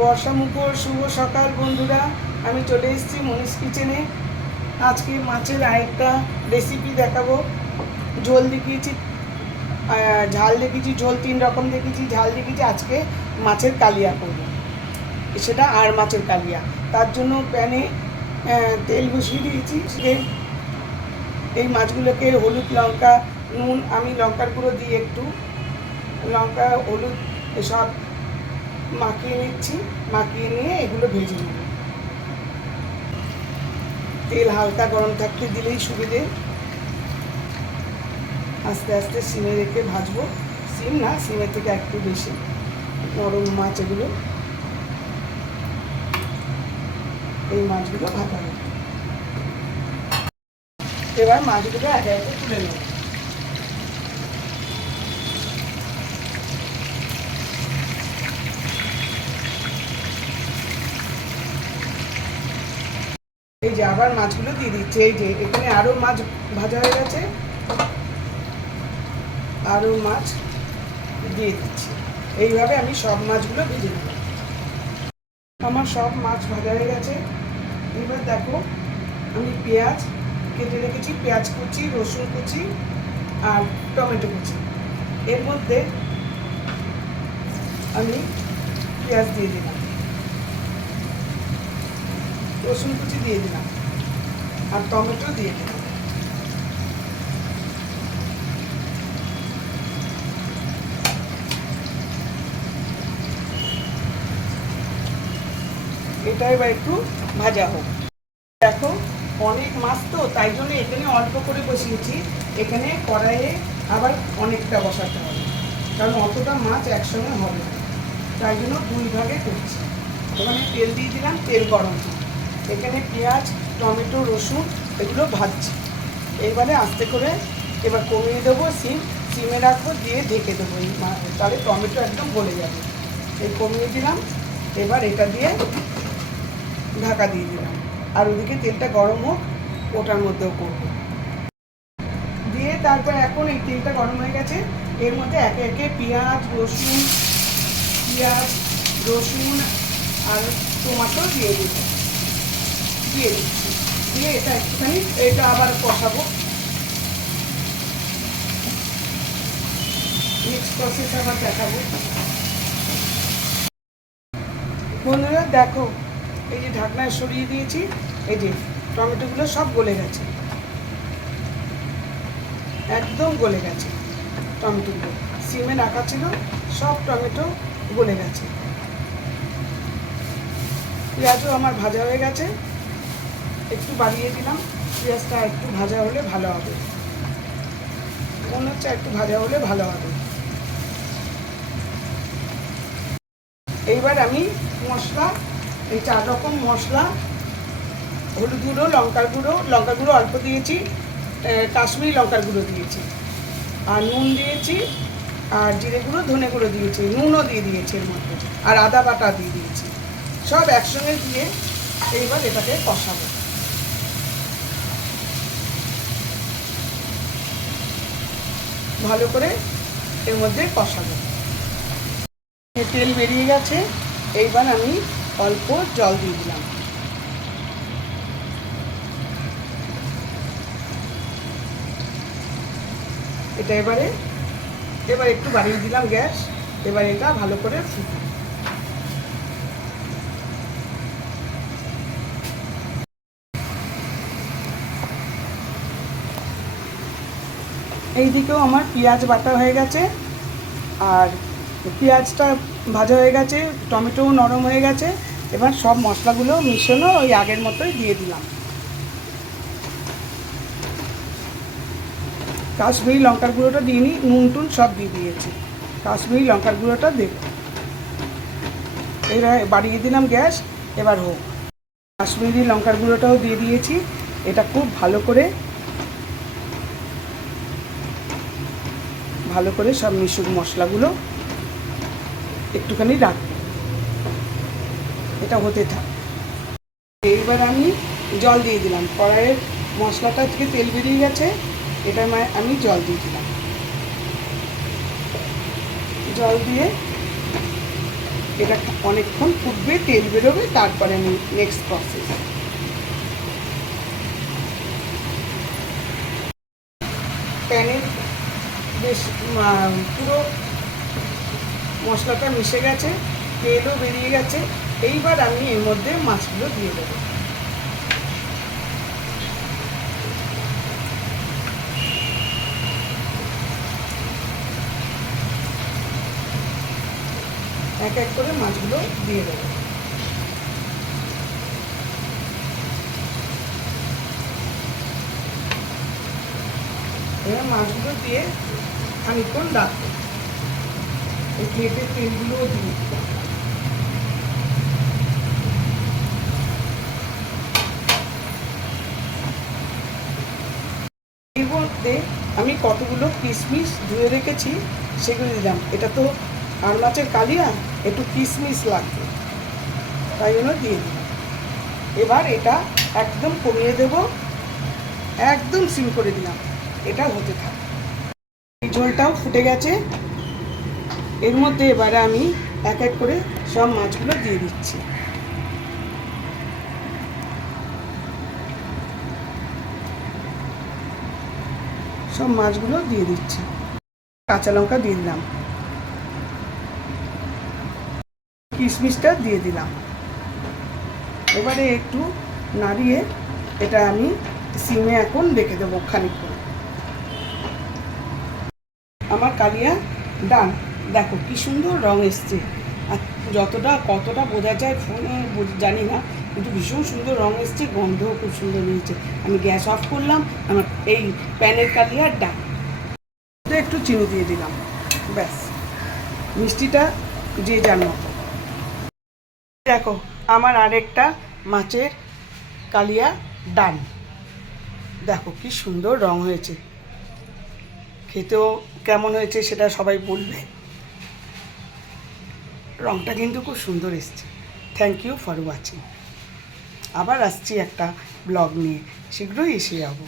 বর্ষামুখর শুভ সকাল বন্ধুরা, আমি চলে এসেছি মনীষ কিচেনে। আজকে মাছের আরেকটা রেসিপি দেখাবো। ঝোল দেখিয়েছি, ঝাল দেখিয়েছি, ঝোল 3 রকম দেখিয়েছি, ঝাল দেখিয়েছি। আজকে মাছের কালিয়া করব, সেটা আর মাছের কালিয়া। তার জন্য প্যানে তেল বসিয়ে দিয়েছি। এই মাছগুলোকে হলুদ, লঙ্কা, নুন, আমি লঙ্কার গুঁড়ো দিয়ে একটু লঙ্কা, হলুদ এসব মাখিয়ে নিচ্ছি। মাখিয়ে নিয়ে এগুলো ভেজে নেব। তেল হালকা গরম থাকতে দিলেই সুবিধে। আস্তে আস্তে সিমে রেখে ভাজবো। সিম না, সিমের থেকে একটু বেশি। নরম মাছ এগুলো, এই মাছগুলো ভাজা হবে। এবার মাছগুলো একে একে তুলে নেব। এই যে আবার মাছগুলো দিয়ে দিচ্ছি। এই যে এখানে আরও মাছ ভাজা হয়ে গেছে, আরও মাছ দিয়ে দিচ্ছি। এইভাবে আমি সব মাছগুলো ভেজে নেব। আমার সব মাছ ভাজা হয়ে গেছে। এবার দেখো, আমি পেঁয়াজ কেটে রেখেছি, পেঁয়াজ কুচি, রসুন কুচি আর টমেটো কুচি। এর মধ্যে আমি পেঁয়াজ দিয়ে দিলাম, রসুন কুচি দিয়ে দিলাম আর টমেটো দিয়ে দিলাম। এটা এবার একটু ভাজা হোক। দেখো, অনেক মাছ তো, তাই জন্য এখানে অল্প করে বসিয়েছি। এখানে কড়াইয়ে আবার অনেকটা বসাতে হবে, কারণ অতটা মাছ একসঙ্গে হবে না, তাই জন্য 2 ভাগে করছি। এখানে তেল দিয়ে দিলাম, তেল গরম। এখানে পেঁয়াজ, টমেটো, রসুন এগুলো ভাজছি। এইবারে আস্তে করে এবার কমিয়ে দেবো, সিমে রাখবো, দিয়ে ঢেকে দেবো। এই তাহলে টমেটো একদম গলে যাবে। এই কমিয়ে দিলাম। এবার এটা দিয়ে ঢাকা দিয়ে দিলাম। আর ওদিকে তেলটা গরম হোক, ওটার মধ্যেও করবো দিয়ে। তারপর এখন এই তেলটা গরম হয়ে গেছে, এর মধ্যে একে একে পেঁয়াজ, রসুন আর টমেটো দিয়ে দিচ্ছি। দিয়ে এটা একটুখানি এটা আবার কষাবো। নেক্সট প্রসেস আবার দেখাবো। বন্ধুরা দেখো, এই যে ঢাকনায় সরিয়ে দিয়েছি, এই যে টমেটোগুলো সব গলে গেছে, একদম গলে গেছে টমেটোগুলো। সিমে রাখা ছিল, সব টমেটো গলে গেছে। পেঁয়াজও আমার ভাজা হয়ে গেছে, একটু বাড়িয়ে দিলাম। পেঁয়াজটা একটু ভাজা হলে ভালো হবে, মনে হচ্ছে একটু ভাজা হলে ভালো হবে। এইবার আমি মশলা, এই 4 রকম মশলা, হলুদ গুঁড়ো, লঙ্কার গুঁড়ো অল্প দিয়েছি, কাশ্মীরি লঙ্কার গুঁড়ো দিয়েছি, আর নুন দিয়েছি, আর জিরে গুঁড়ো, ধনে গুঁড়ো দিয়েছি, নুনও দিয়ে দিয়েছি এর মধ্যে, আর আদা বাটা দিয়ে দিয়েছি। সব একসঙ্গে দিয়ে এইবার এটাকে কষাবো। ভালো করে এর মধ্যে কষাবো। তেল বেরিয়ে গেছে, এইবার আমি অল্প জল দিয়ে দিলাম। এটা এবার একটু বাড়িয়ে দিলাম গ্যাস। এবার এটা ভালো করে ফুটবে। এইদিকেও আমার পেঁয়াজ বাটা হয়ে গেছে, আর পেঁয়াজটা ভাজা হয়ে গেছে, টমেটোও নরম হয়ে গেছে। এবার সব মশলাগুলো মিশানো ওই আগের মতোই দিয়ে দিলাম। কাশ্মীরি লঙ্কার গুঁড়োটা দিইনি, নুন টুন সব দিয়ে দিয়েছি। কাশ্মীরি লঙ্কার গুঁড়োটা দেব। এবার বাড়িয়ে দিলাম গ্যাস, এবার হোক। কাশ্মীরি লঙ্কার গুঁড়োটাও দিয়ে দিয়েছি। এটা খুব ভালো করে সব মিশুক মশলাগুলো একটুখানি রাখবো, এটা হতে থাক। এইবার আমি জল দিয়ে দিলাম। কড়াইয়ের মশলাটা থেকে তেল বেরিয়ে গেছে, এটা আমি জল দিয়ে দিলাম। জল দিয়ে এটা অনেকক্ষণ ফুটবে, তেল বেরোবে, তারপরে আমি নেক্সট প্রসেস। প্যানের বেশ পুরো মশলাটা মিশে গেছে, তেলও বেরিয়ে গেছে। এইবার আমি এর মধ্যে মাছগুলো দিয়ে দেবো। এক এক করে মাছগুলো দিয়ে দেবো। এবার মাছগুলো দিয়ে খানিকক্ষণ রাখবো। এই প্লেটের তেলগুলোও দিই। এর মধ্যে আমি কতগুলো কিশমিশ ধুয়ে রেখেছি সেগুলো দিলাম। এটা তো আর মাছের কালিয়া, একটু কিশমিশ লাগবে, তাই জন্য দিয়ে দিলাম। এবার এটা একদম কমিয়ে দেব, একদম সিম করে দিলাম, এটা হতে থাকে। এই ঝোলটাও ফুটে গেছে। এর মধ্যে এবারে আমি এক এক করে সব মাছগুলো দিয়ে দিচ্ছি। সব মাছগুলো দিয়ে দিচ্ছি। কাঁচা লঙ্কা দিয়ে দিলাম, কিশমিশটা দিয়ে দিলাম। এবারে একটু নাড়িয়ে এটা আমি সিমে এখন রেখে দেবো খানিকক্ষণ। আমার কালিয়া ডান। দেখো কি সুন্দর রং এসছে। আর কতটা বোঝা যায় ফোনে জানি না, কিন্তু ভীষণ সুন্দর রং এসছে, গন্ধও খুব সুন্দর হয়েছে। আমি গ্যাস অফ করলাম। আমার এই প্যানের কালিয়ার ডান। একটু চিনি দিয়ে দিলাম, ব্যাস। মিষ্টিটা যে যার মতো। দেখো আমার আরেকটা মাছের কালিয়া ডান। দেখো কি সুন্দর রং হয়েছে, খেতেও কেমন হয়েছে সেটা সবাই বলবে। রংটা কিন্তু খুব সুন্দর এসছে। Thank you for watching. আবার আসছি একটা ব্লগ নিয়ে, শীঘ্রই এসে যাবো।